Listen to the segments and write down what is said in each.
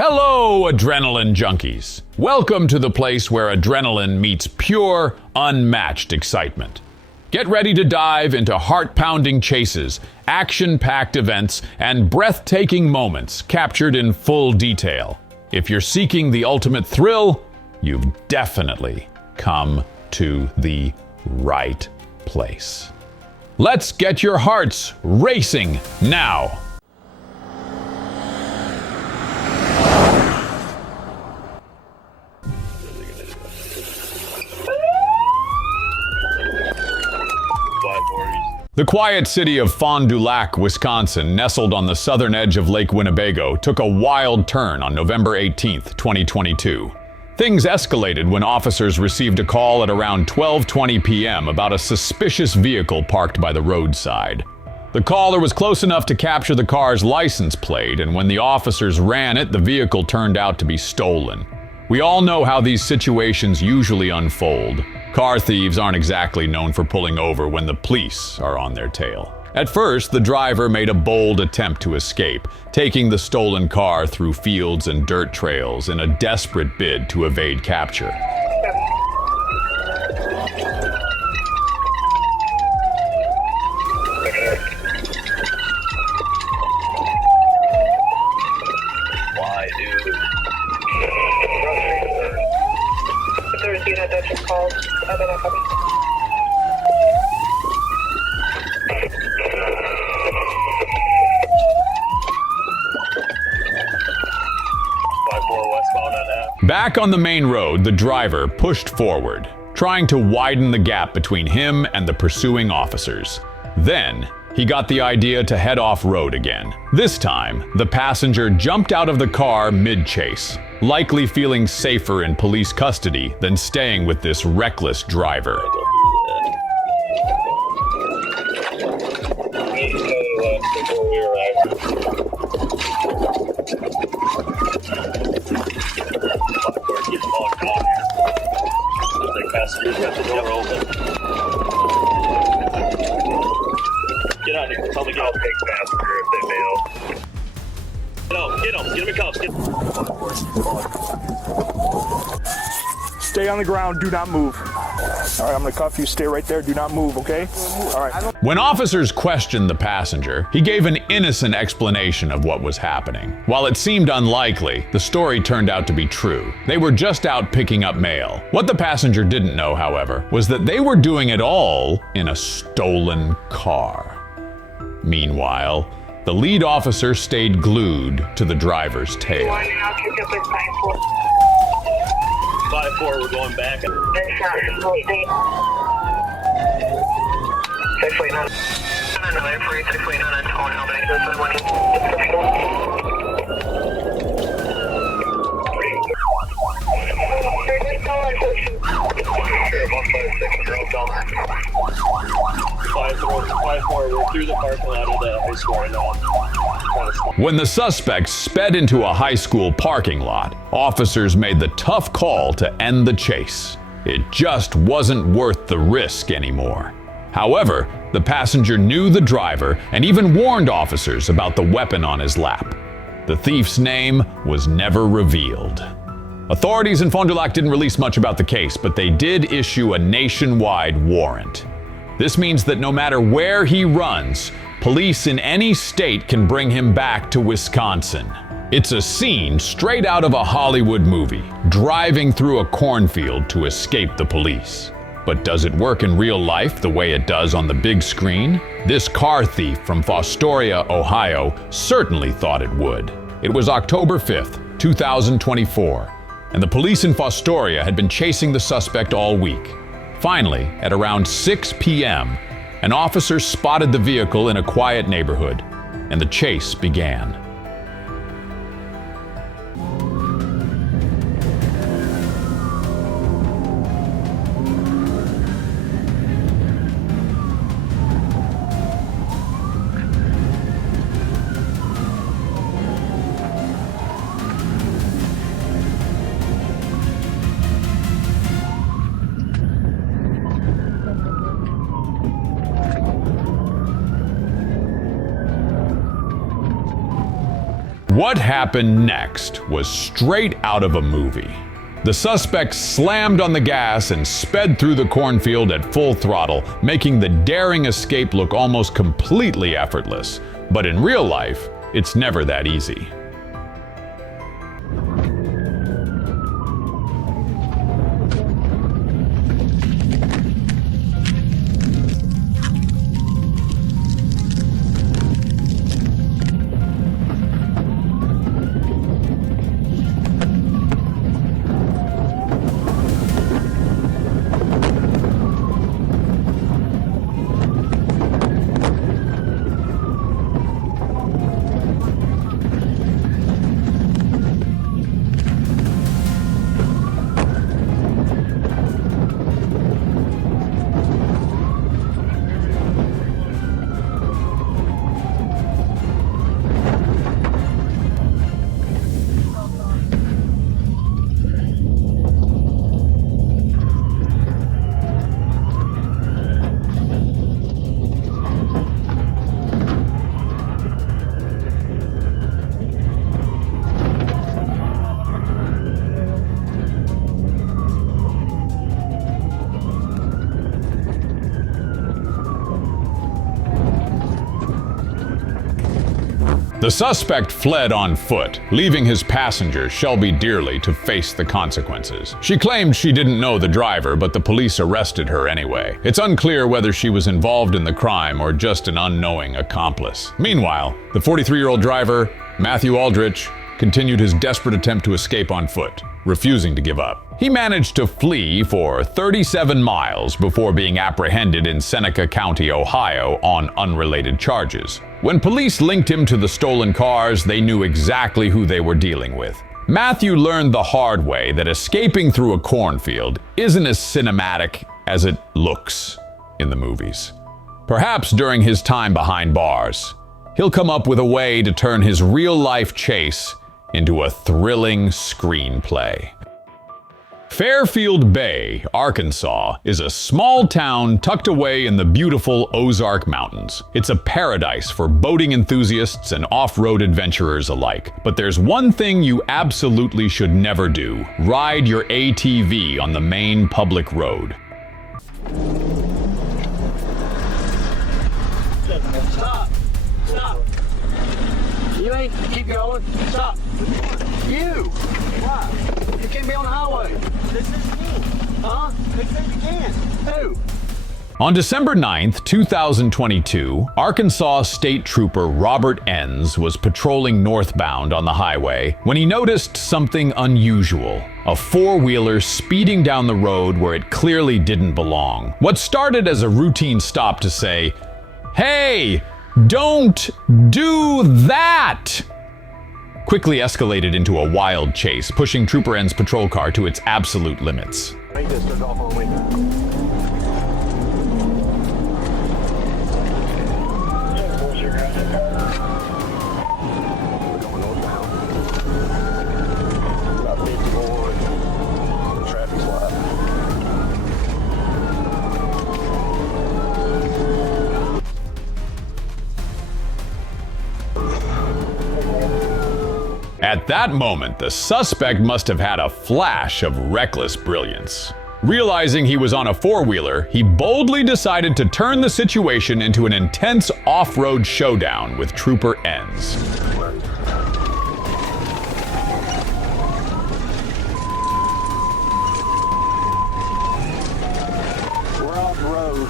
Hello, adrenaline junkies. Welcome to the place where adrenaline meets pure, unmatched excitement. Get ready to dive into heart-pounding chases, action-packed events, and breathtaking moments captured in full detail. If you're seeking the ultimate thrill, you've definitely come to the right place. Let's get your hearts racing now. The quiet city of Fond du Lac, Wisconsin, nestled on the southern edge of Lake Winnebago, took a wild turn on November 18, 2022. Things escalated when officers received a call at around 12:20 p.m. about a suspicious vehicle parked by the roadside. The caller was close enough to capture the car's license plate, and when the officers ran it, the vehicle turned out to be stolen. We all know how these situations usually unfold. Car thieves aren't exactly known for pulling over when the police are on their tail. At first, the driver made a bold attempt to escape, taking the stolen car through fields and dirt trails in a desperate bid to evade capture. Back on the main road, the driver pushed forward, trying to widen the gap between him and the pursuing officers. Then, he got the idea to head off-road again. This time, the passenger jumped out of the car mid-chase, likely feeling safer in police custody than staying with this reckless driver. Got the door open. Get out here. Tell me get out. Take passenger if they fail. Get him in cuffs. Stay on the ground. Do not move. All right, I'm gonna cuff you. Stay right there. Do not move, okay? All right. When officers questioned the passenger, he gave an innocent explanation of what was happening. While it seemed unlikely, the story turned out to be true. They were just out picking up mail. What the passenger didn't know, however, was that they were doing it all in a stolen car. Meanwhile, the lead officer stayed glued to the driver's tail. 5-4, we're going back. When the suspects sped into a high school parking lot, officers made the tough call to end the chase. It just wasn't worth the risk anymore. However, the passenger knew the driver and even warned officers about the weapon on his lap. The thief's name was never revealed. Authorities in Fond du Lac didn't release much about the case, but they did issue a nationwide warrant. This means that no matter where he runs, police in any state can bring him back to Wisconsin. It's a scene straight out of a Hollywood movie, driving through a cornfield to escape the police. But does it work in real life the way it does on the big screen? This car thief from Fostoria, Ohio, certainly thought it would. It was October 5th, 2024, and the police in Fostoria had been chasing the suspect all week. Finally, at around 6 p.m., an officer spotted the vehicle in a quiet neighborhood, and the chase began. What happened next was straight out of a movie. The suspect slammed on the gas and sped through the cornfield at full throttle, making the daring escape look almost completely effortless. But in real life, it's never that easy. The suspect fled on foot, leaving his passenger, Shelby Dearly, to face the consequences. She claimed she didn't know the driver, but the police arrested her anyway. It's unclear whether she was involved in the crime or just an unknowing accomplice. Meanwhile, the 43-year-old driver, Matthew Aldrich, continued his desperate attempt to escape on foot, refusing to give up. He managed to flee for 37 miles before being apprehended in Seneca County, Ohio, on unrelated charges. When police linked him to the stolen cars, they knew exactly who they were dealing with. Matthew learned the hard way that escaping through a cornfield isn't as cinematic as it looks in the movies. Perhaps during his time behind bars, he'll come up with a way to turn his real-life chase into a thrilling screenplay. Fairfield Bay, Arkansas, is a small town tucked away in the beautiful Ozark Mountains. It's a paradise for boating enthusiasts and off-road adventurers alike. But there's one thing you absolutely should never do: ride your ATV on the main public road. Stop! Stop! You ain't keep going. Stop! You! Why? You can't be on the highway. This is me. Huh? They said you can. Who? On December 9th, 2022, Arkansas State Trooper Robert Enns was patrolling northbound on the highway when he noticed something unusual: a four-wheeler speeding down the road where it clearly didn't belong. What started as a routine stop to say, "Hey, don't do that!" quickly escalated into a wild chase, pushing Trooper Enns' patrol car to its absolute limits. They just took off on me. At that moment, the suspect must have had a flash of reckless brilliance. Realizing he was on a four-wheeler, he boldly decided to turn the situation into an intense off-road showdown with Trooper Enns. We're off the road.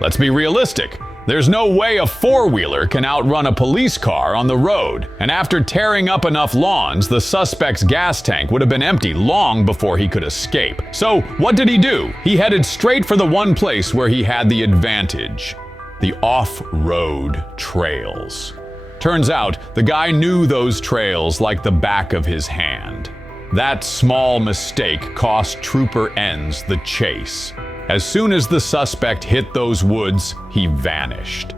Let's be realistic. There's no way a four-wheeler can outrun a police car on the road. And after tearing up enough lawns, the suspect's gas tank would have been empty long before he could escape. So what did he do? He headed straight for the one place where he had the advantage: the off-road trails. Turns out, the guy knew those trails like the back of his hand. That small mistake cost Trooper Enns the chase. As soon as the suspect hit those woods, he vanished.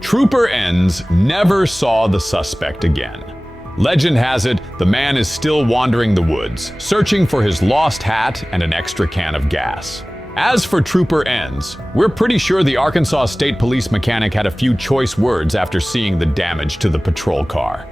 Trooper Enns never saw the suspect again. Legend has it, the man is still wandering the woods, searching for his lost hat and an extra can of gas. As for Trooper Enns, we're pretty sure the Arkansas State Police mechanic had a few choice words after seeing the damage to the patrol car.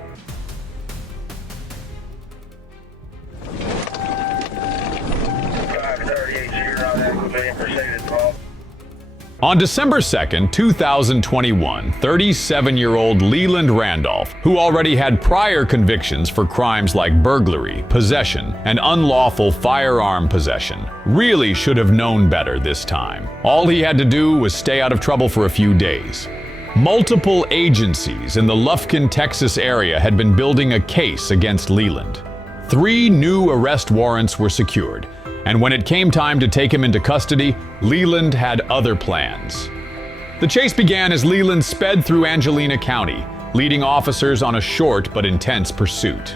On December 2nd, 2021, 37-year-old Leland Randolph, who already had prior convictions for crimes like burglary, possession, and unlawful firearm possession, really should have known better this time. All he had to do was stay out of trouble for a few days. Multiple agencies in the Lufkin, Texas area had been building a case against Leland. 3 new arrest warrants were secured, and when it came time to take him into custody, Leland had other plans. The chase began as Leland sped through Angelina County, leading officers on a short but intense pursuit.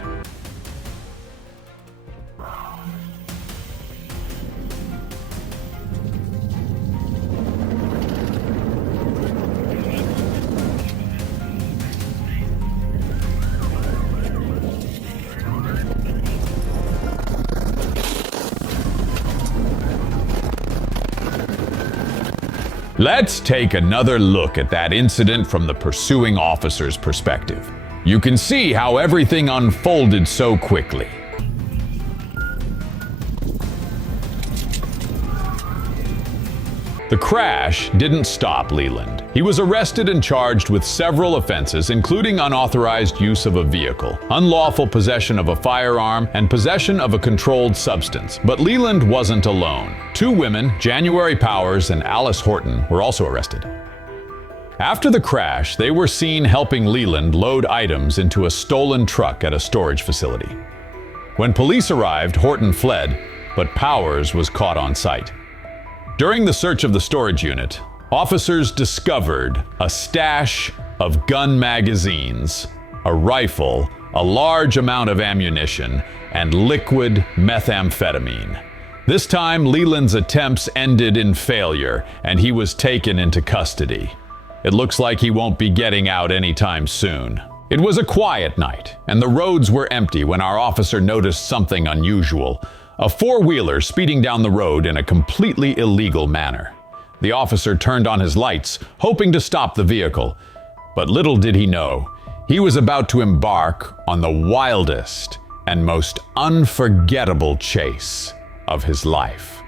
Let's take another look at that incident from the pursuing officer's perspective. You can see how everything unfolded so quickly. The crash didn't stop Leland. He was arrested and charged with several offenses, including unauthorized use of a vehicle, unlawful possession of a firearm, and possession of a controlled substance. But Leland wasn't alone. 2 women, January Powers and Alice Horton, were also arrested. After the crash, they were seen helping Leland load items into a stolen truck at a storage facility. When police arrived, Horton fled, but Powers was caught on site. During the search of the storage unit, officers discovered a stash of gun magazines, a rifle, a large amount of ammunition, and liquid methamphetamine. This time, Leland's attempts ended in failure, and he was taken into custody. It looks like he won't be getting out anytime soon. It was a quiet night, and the roads were empty when our officer noticed something unusual. A 4-wheeler speeding down the road in a completely illegal manner. The officer turned on his lights, hoping to stop the vehicle. But little did he know, he was about to embark on the wildest and most unforgettable chase of his life.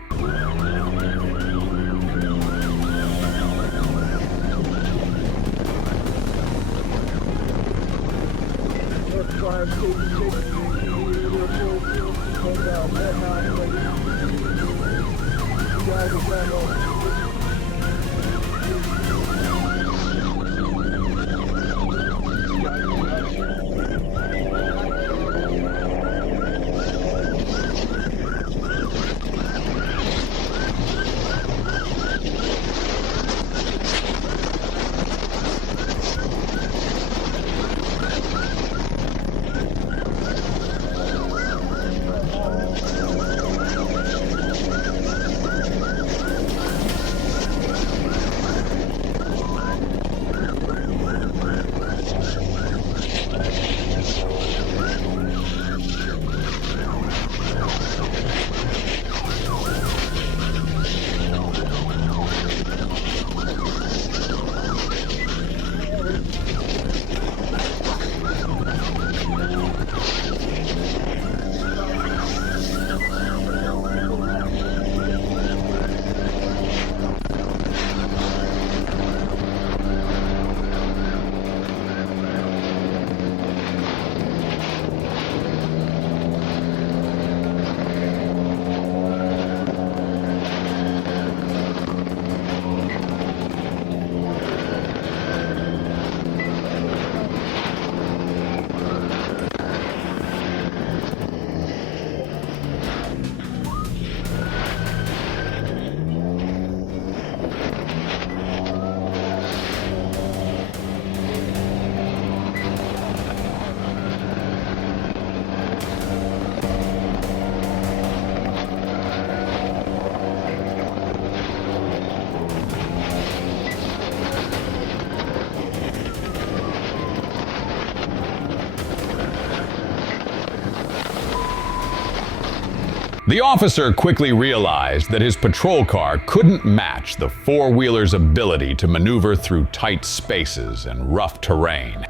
The officer quickly realized that his patrol car couldn't match the four-wheeler's ability to maneuver through tight spaces and rough terrain.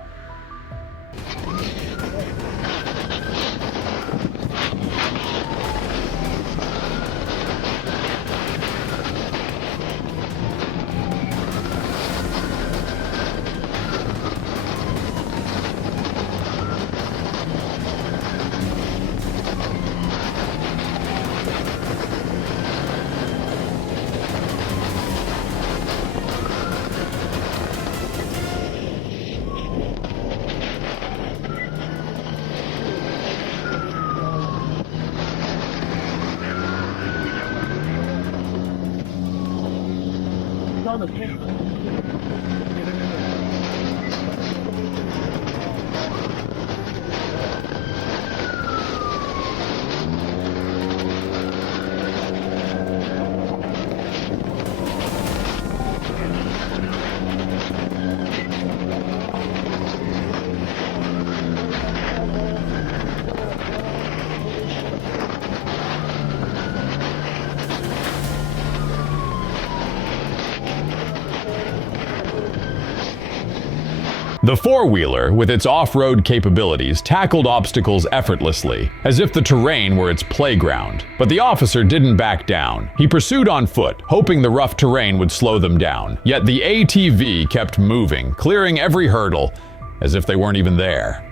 The four-wheeler, with its off-road capabilities, tackled obstacles effortlessly, as if the terrain were its playground. But the officer didn't back down. He pursued on foot, hoping the rough terrain would slow them down. Yet the ATV kept moving, clearing every hurdle, as if they weren't even there.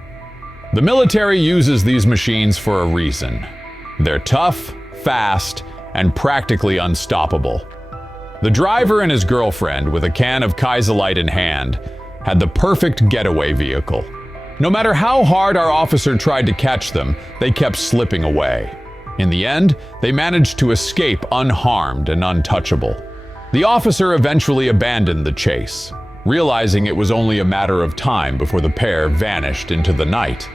The military uses these machines for a reason. They're tough, fast, and practically unstoppable. The driver and his girlfriend, with a can of Kaiserlite in hand, had the perfect getaway vehicle. No matter how hard our officer tried to catch them, they kept slipping away. In the end, they managed to escape unharmed and untouchable. The officer eventually abandoned the chase, realizing it was only a matter of time before the pair vanished into the night.